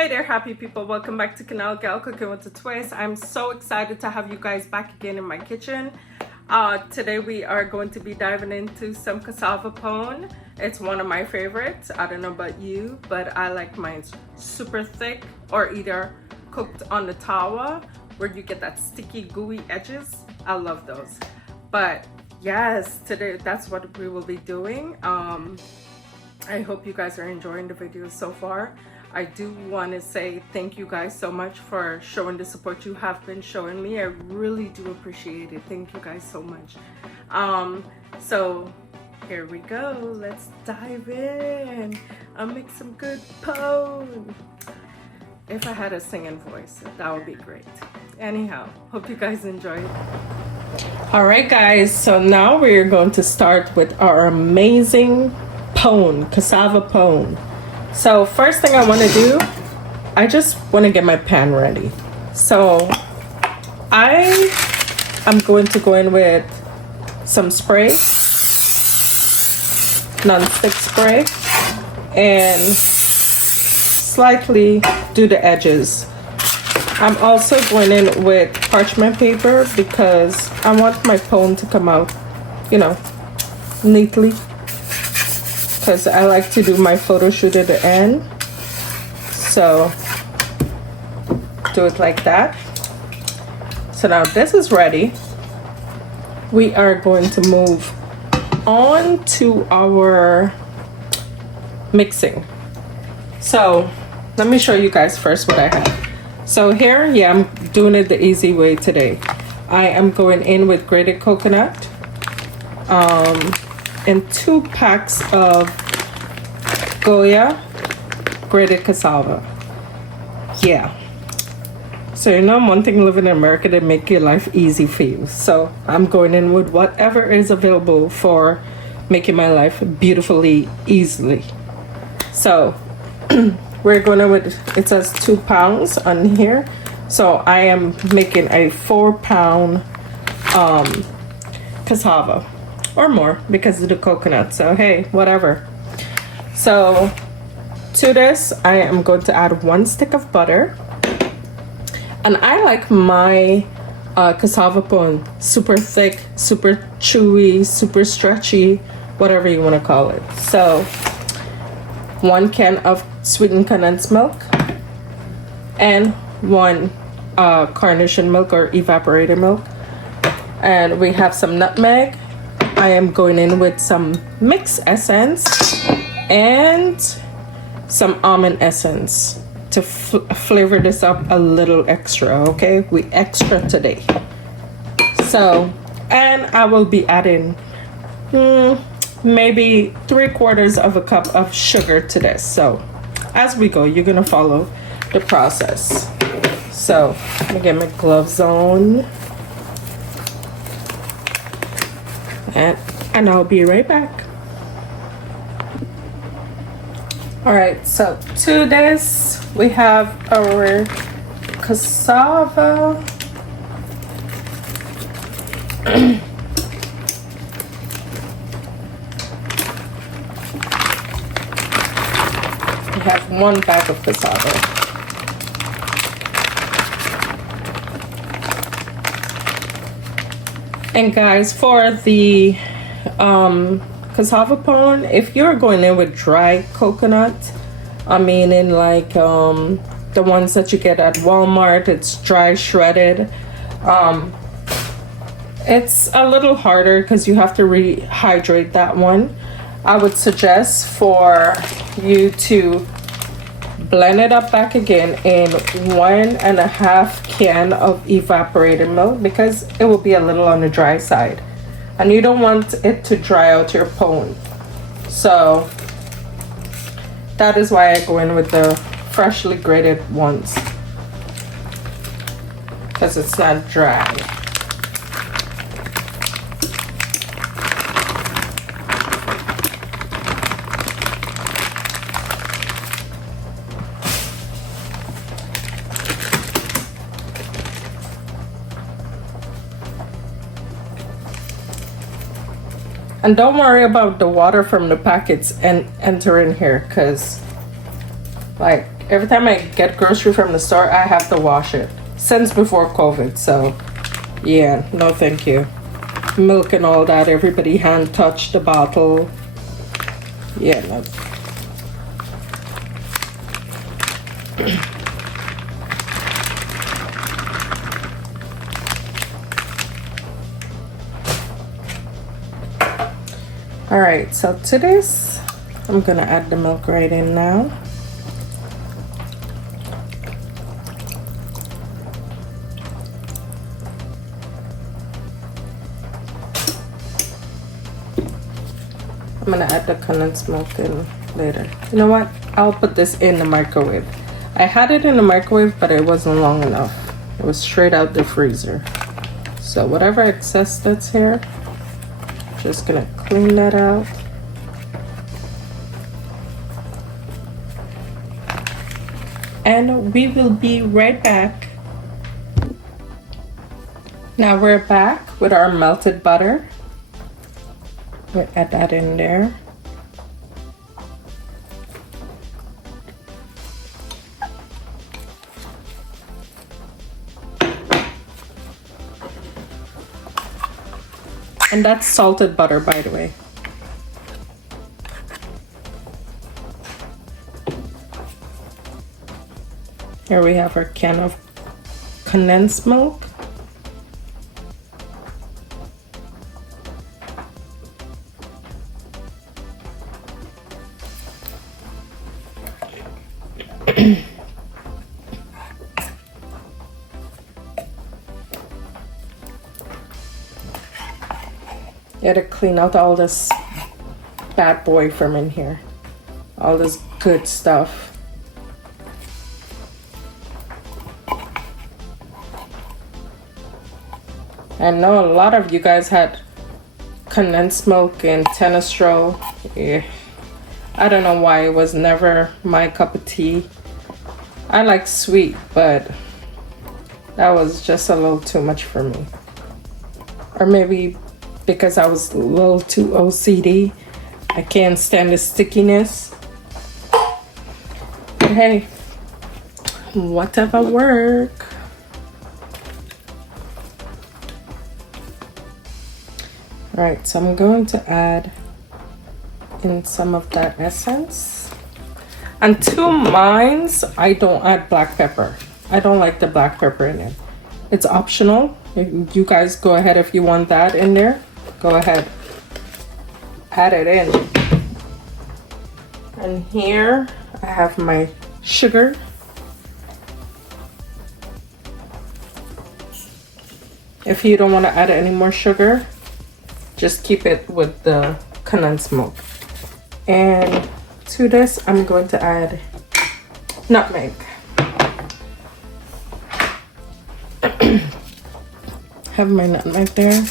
Hey there, happy people. Welcome back to CanalGyal Cooking with a Twist. I'm so excited to have you guys back again in my kitchen. Today we are going to be diving into some cassava pone. It's one of my favorites. I don't know about you, but I like mine super thick or either cooked on the tawa where you get that sticky gooey edges. I love those. But yes, today that's what we will be doing. I hope you guys are enjoying the video so far. I do want to say thank you guys so much for showing the support you have been showing me. I really do appreciate it. Thank you guys so much. So here we go. Let's dive in. I'll make some good pone. If I had a singing voice, that would be great. Anyhow, hope you guys enjoy it. All right, guys. So now we're going to start with our amazing pone, cassava pone. So first thing I want to do, I just want to get my pan ready. So I am going to go in with some spray, non-stick spray, and slightly do the edges. I'm also going in with parchment paper because I want my pone to come out, you know, neatly. Because I like to do my photo shoot at the end. So do it like that. So now this is ready. We are going to move on to our mixing. So let me show you guys first what I have. So here, yeah, I'm doing it the easy way today. I am going in with grated coconut. And 2 packs of Goya grated cassava. Yeah. So you know, one thing living in America, they make your life easy for you. So I'm going in with whatever is available for making my life beautifully easily. So we're going to with, it says 2 pounds on here. So I am making a 4-pound cassava. Or more because of the coconut. So hey, whatever. So to this I am going to add 1 stick of butter, and I like my cassava pone super thick, super chewy, super stretchy, whatever you want to call it. So 1 can of sweetened condensed milk and 1 carnation milk or evaporated milk, and we have some nutmeg. I am going in with some mixed essence and some almond essence to flavor this up a little extra, okay? We extra today. So, and I will be adding maybe 3/4 of a cup of sugar to this. So, as we go, you're gonna follow the process. So, let me get my gloves on. And I'll be right back. All right, so to this we have our cassava. We have 1 bag of cassava. And guys, for the cassava pone, if you're going in with dry coconut, I mean in like the ones that you get at Walmart, it's dry shredded, it's a little harder because you have to rehydrate that one. I would suggest for you to blend it up back again in 1.5 can of evaporated milk because it will be a little on the dry side, and you don't want it to dry out your pone. So that is why I go in with the freshly grated ones, because it's not dry. And don't worry about the water from the packets and enter in here, because like Every time I get grocery from the store, I have to wash it. Since before COVID, so yeah, no thank you. Milk and all that, everybody hand touch the bottle. Yeah, no. All right, so to this, I'm gonna add the milk right in now. I'm gonna add the condensed milk in later. You know what? I'll put this in the microwave. I had it in the microwave, but it wasn't long enough. It was straight out the freezer. So whatever excess that's here, just gonna clean that out. And we will be right back. Now we're back with our melted butter. We'll add that in there. And that's salted butter, by the way. Here we have our can of condensed milk. Gotta clean out all this bad boy from in here. All this good stuff. I know a lot of you guys had condensed milk and tennis straw. Yeah. I don't know why it was never my cup of tea. I like sweet, but that was just a little too much for me. Or maybe because I was a little too OCD. I can't stand the stickiness. But hey, whatever work. All right, so I'm going to add in some of that essence. And to mines, I don't add black pepper. I don't like the black pepper in it. It's optional. You guys go ahead if you want that in there. Go ahead, add it in. And here I have my sugar. If you don't want to add any more sugar, just keep it with the condensed milk. And to this, I'm going to add nutmeg. Have my nutmeg there.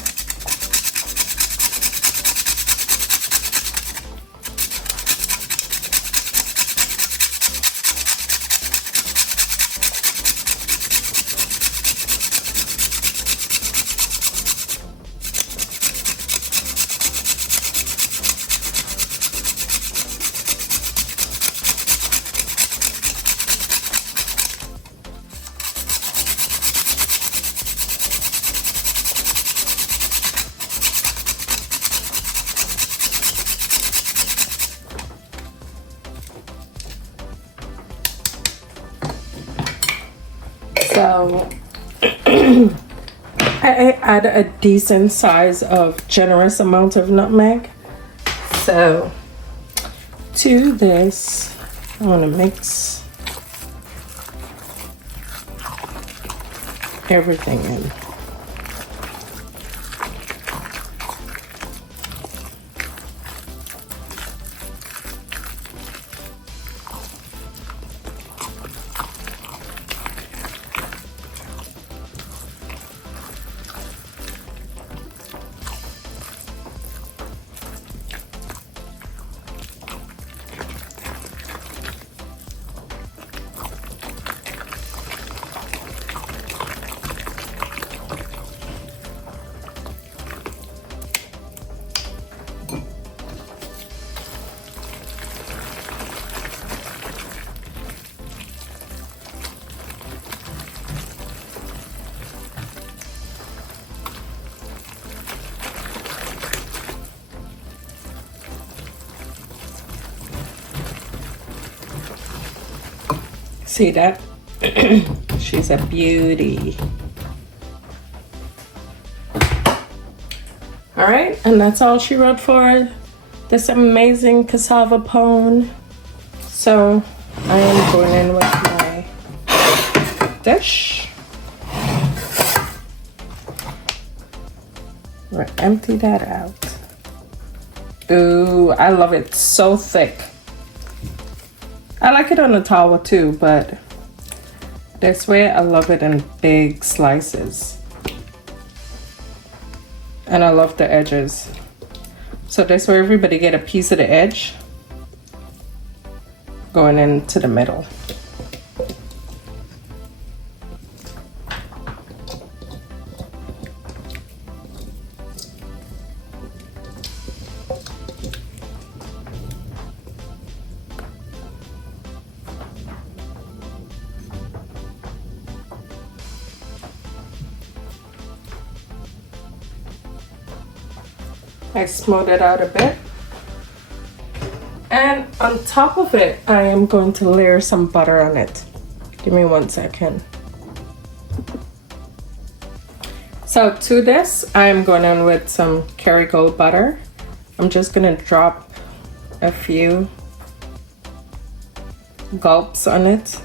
So I add a decent size of generous amount of nutmeg. So to this, I want to mix everything in. See that? She's a beauty. All right, and that's all she wrote for this amazing cassava pone. So I am going in with my dish. We'll empty that out. Ooh, I love it so thick. I like it on a towel too, but this way I love it in big slices. And I love the edges. So this way everybody get a piece of the edge going into the middle. I smooth it out a bit. And on top of it, I am going to layer some butter on it. Give me 1 second. So to this, I am going in with some Kerrygold butter. I'm just gonna drop a few gulps on it.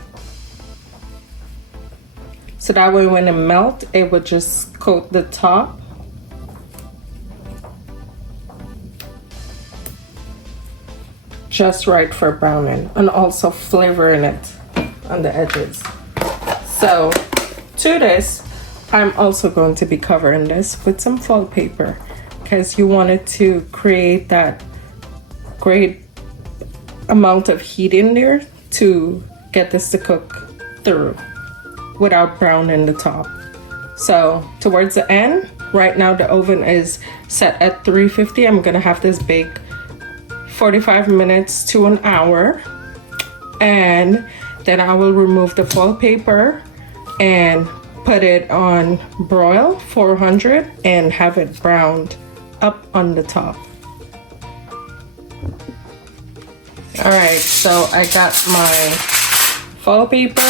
So that way when it melts, it will just coat the top. Just right for browning, and also flavoring it on the edges. So to this, I'm also going to be covering this with some foil paper because you wanted to create that great amount of heat in there to get this to cook through without browning the top. So towards the end, right now the oven is set at 350. I'm gonna have this bake 45 minutes to an hour, and then I will remove the foil paper and put it on broil 400 and have it browned up on the top. All right, so I got my foil paper.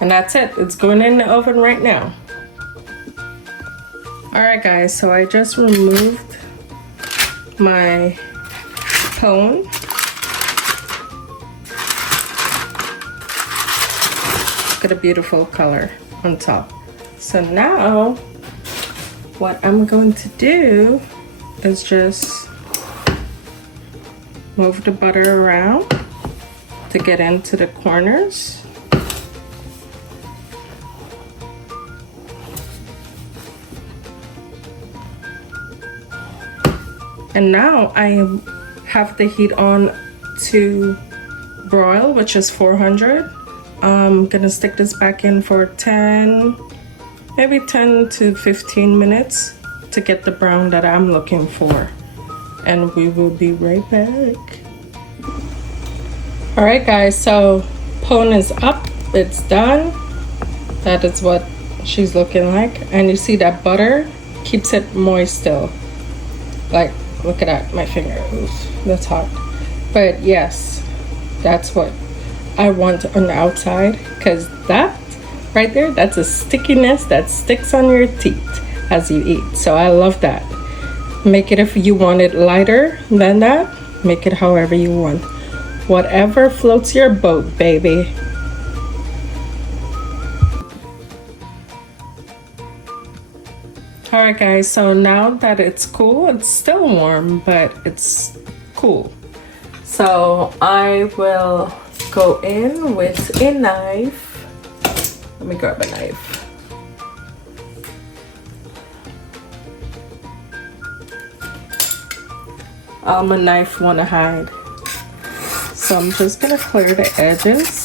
And that's it, it's going in the oven right now. All right guys, so I just removed my pone. Look at a beautiful color on top. So now, what I'm going to do is just move the butter around to get into the corners. And now I have the heat on to broil, which is 400. I'm gonna stick this back in for maybe 10 to 15 minutes to get the brown that I'm looking for. And we will be right back. All right guys, so pone is up, it's done. That is what she's looking like. And you see that butter keeps it moist still. Like, look at that, my finger. Oof, that's hot. But yes, that's what I want on the outside, because that right there, that's a stickiness that sticks on your teeth as you eat. So I love that. Make it, if you want it lighter than that, make it however you want. Whatever floats your boat, baby. All right guys, so now that it's cool, it's still warm, but it's cool. So I will go in with a knife. Let me grab a knife. My knife wanna hide. So I'm just gonna clear the edges.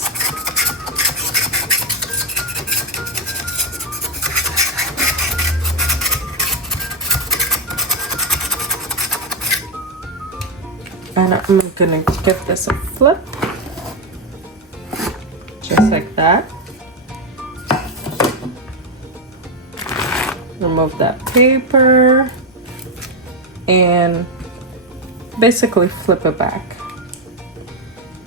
And I'm gonna give this a flip, just like that. remove that paper and basically flip it back.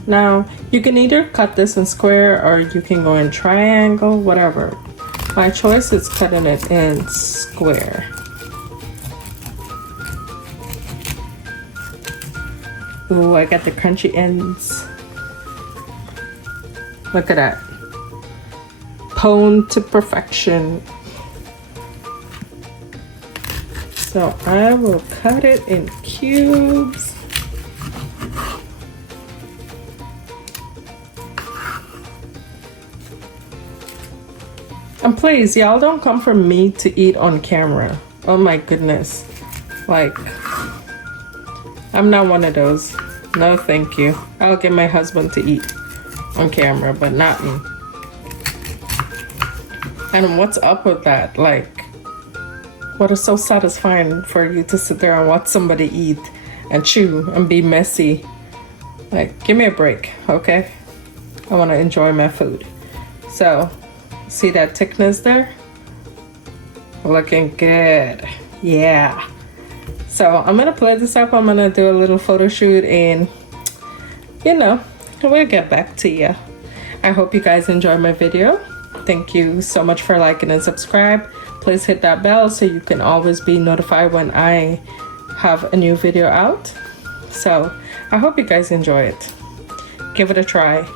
Now you can either cut this in square or you can go in triangle, whatever. My choice is cutting it in square. Ooh, I got the crunchy ends. Look at that. Pone to perfection. So I will cut it in cubes. And please, y'all don't come for me to eat on camera. Oh my goodness. Like, I'm not one of those. No, thank you. I'll get my husband to eat on camera, but not me. And what's up with that? Like, what is so satisfying for you to sit there and watch somebody eat and chew and be messy? Like, give me a break, okay? I want to enjoy my food. So, see that thickness there? Looking good. Yeah. So I'm gonna play this up. I'm gonna do a little photo shoot and, you know, we'll get back to you. I hope you guys enjoyed my video. Thank you so much for liking and subscribe. Please hit that bell so you can always be notified when I have a new video out. So I hope you guys enjoy it. Give it a try.